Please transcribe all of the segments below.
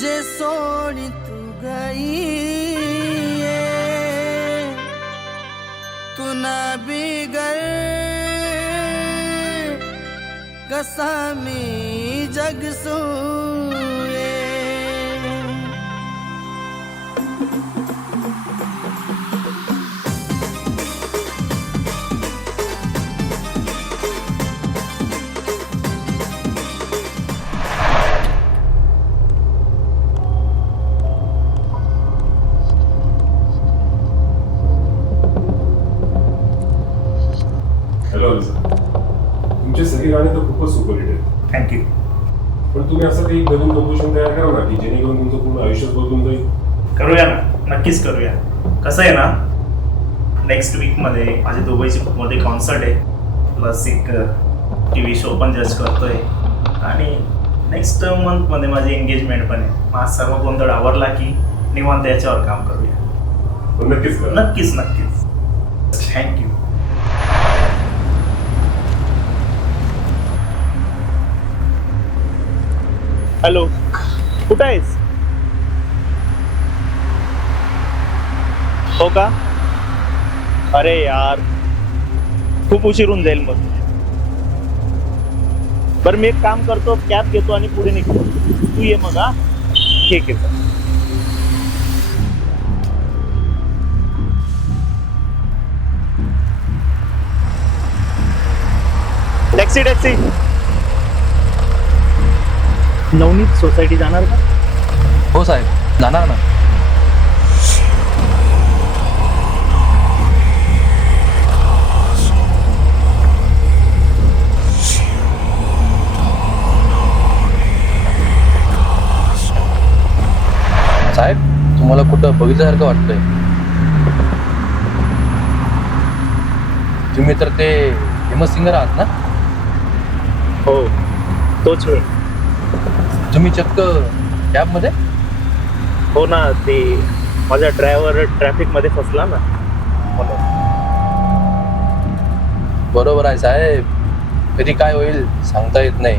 जे सोनी तू गई तू ना बिगर कसा मी जग सूये हॅलो तुमचे सगळी गाणी तर खूपच सुपरहिट आहेत. थँक्यू. पण तुम्ही असं काही नवीन कंपोजिशन तयार करा ना की जेणेकरून तुमचं पूर्ण आयुष्यात बदलून जाईल. करूया ना, नक्कीच करूया. कसं आहे ना, नेक्स्ट वीकमध्ये माझे दुबईमध्ये कॉन्सर्ट आहे, प्लस एक TV शो पण जज करतोय आणि नेक्स्ट मंथमध्ये माझी एंगेजमेंट पण आहे. मग आज सर्व गोंधळ आवरला की निवांत याच्यावर काम करूया. पण नक्कीच करा. नक्कीच नक्कीच. थँक्यू. हॅलो, कुठं आहेस? हो का? अरे यार, खूप उशीर होऊन जाईल मग. बरं, मी एक काम करतो, कॅब घेतो आणि पुढे निघतो. तू ये मग. हा, ठीक आहे. Taxi taxi. नवनीत सोसायटी जाणार का? हो साहेब, जाणार ना. साहेब, तुम्हाला कुठं बघितल्यासारखं वाटतंय? तुम्ही तर ते फेमस सिंगर आहात ना? हो, तोच मी. तुम्ही चक्क कॅबमध्ये? हो ना, ते माझा ड्रायव्हर ट्रॅफिकमध्ये फसला ना, म्हणून. बरोबर आहे साहेब, कधी काय होईल सांगता येत नाही.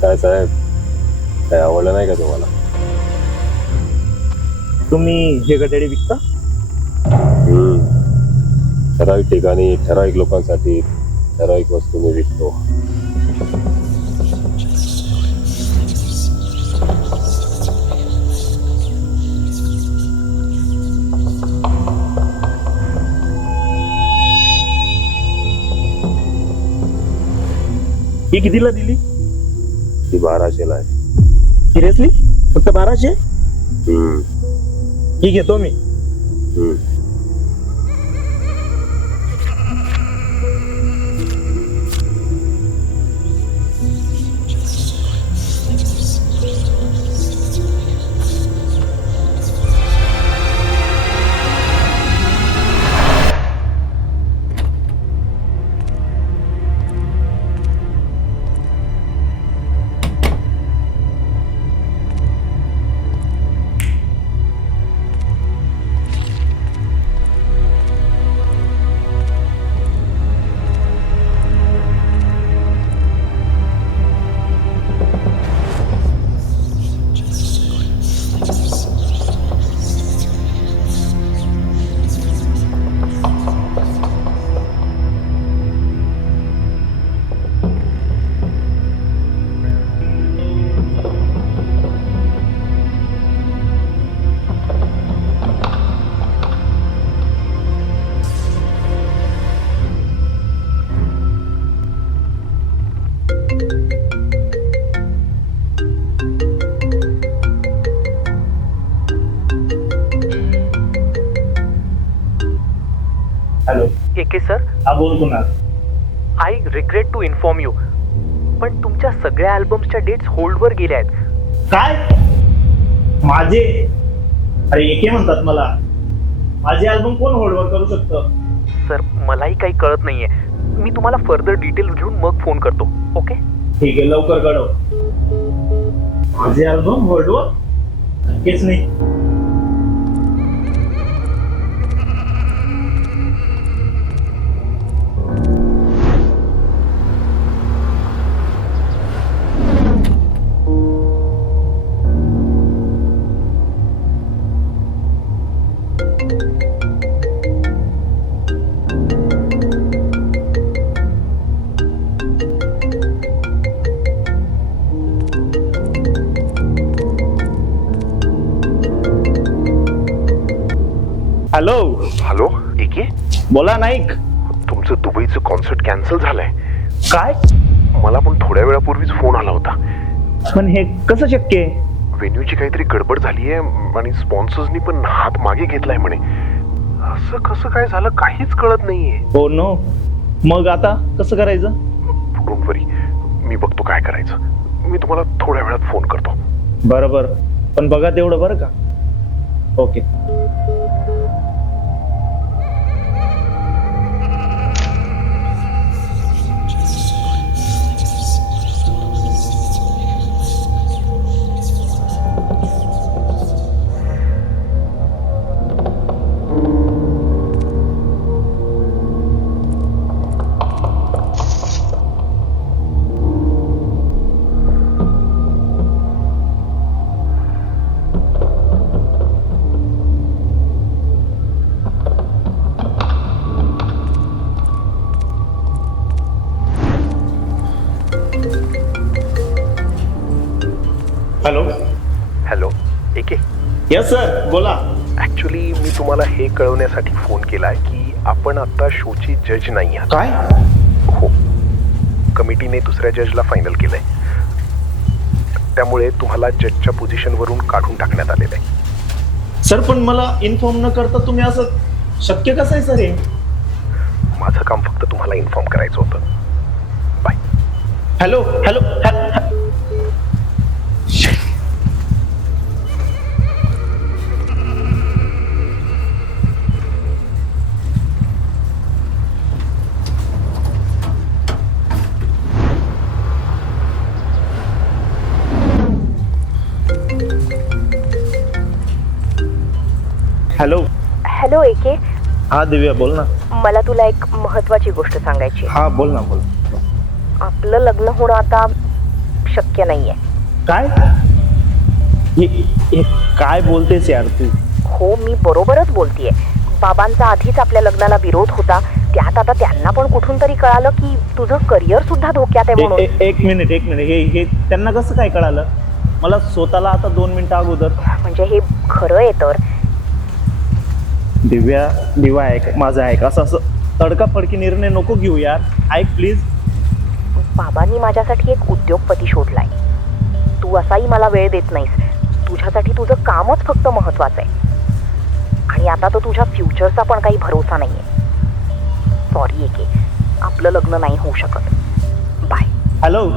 काय साहेब, काय आवडलं नाही का तुम्हाला? तुम्ही हे गटाडी विकता? ठराविक ठिकाणी ठराविक लोकांसाठी ठराविक वस्तू मी विकतो. ही कितीला दिली? ती 1200ला आहे. सिरियसली? फक्त 1200? ही घेतो मी. एके सर, हा बोल Kunal. I regret to inform you, पण तुमच्या सगळ्या अल्बम्सच्या डेट्स होल्डवर गेल्या आहेत. काय माझे? अरे एके म्हणतात मला. माझे अल्बम कोण होल्डवर करू शकतं? सर मलाही काही कळत नाहीये. मी तुम्हाला फर्दर डिटेल्स घेऊन मग फोन करतो. ओके ठीक आहे, लवकर कळव. माझे अल्बम होल्डवर? नक्कीच नाही. हॅलो. हॅलो एके, बोला नाईक. तुमचं दुबईचं कॉन्सर्ट कॅन्सल झालंय. काय? मला पण थोड्या वेळापूर्वीच फोन आला होता. पण हे कसं शक्य आहे? व्हेन्यूची काहीतरी गडबड झालीये आणि स्पॉन्सर्सनी पण हात मागे घेतलाय म्हणे. असं कसं काय झालं काहीच कळत नाहीये. हो नो. मग आता कसं करायचं? डोंट वरी, मी बघतो काय करायचं. मी तुम्हाला थोड्या वेळात फोन करतो. बरोबर, पण बघा तेवढं बरं का. ओके. हॅलो. हॅलो एके. यस सर, बोला. ऍक्च्युली मी तुम्हाला हे कळवण्यासाठी फोन केलाय की आपण आता शोची जज नाही आहात. काय? हो, कमिटीने दुसऱ्या जजला फायनल केलंय. त्यामुळे तुम्हाला जजच्या पोझिशनवरून काढून टाकण्यात आलेलं आहे. सर पण मला इन्फॉर्म न करता तुम्ही असं शक्य कसं आहे सर हे? माझं काम फक्त तुम्हाला इन्फॉर्म करायचं होतं. Bye. Hello hello. Hello. Hello AK. हा दिव्या, बोल ना. मला तुला एक महत्वाची गोष्ट सांगायची. हा बोल ना, बोल. आपलं लग्न होणं आता शक्य नाहीये. काय? हे काय बोलतेस यार तू? हो, मी बरोबरच बोलतीये. बाबांचा आधीच आपल्या लग्नाला विरोध होता. त्यात आता त्यांना पण कुठून तरी कळालं की तुझं करिअर सुद्धा धोक्यात आहे म्हणून. एक मिनिट. हे त्यांना कसं काय कळालं? मला स्वतःला आता 2 मिनिटं अगोदर. म्हणजे हे खरं आहे तर. दिव्या ऐक, माझं ऐक. असं तडकाफडकी निर्णय नको घेऊ यार. ऐक प्लीज. बाबांनी माझ्यासाठी एक उद्योगपती शोधलाय. तू असाही मला वेळ देत नाहीस. तुझ्यासाठी तुझं कामच फक्त महत्वाचं आहे. आणि आता तर तुझ्या फ्युचरचा पण काही भरोसा नाहीये. सॉरी एके, आपलं लग्न नाही होऊ शकत. बाय. हॅलो.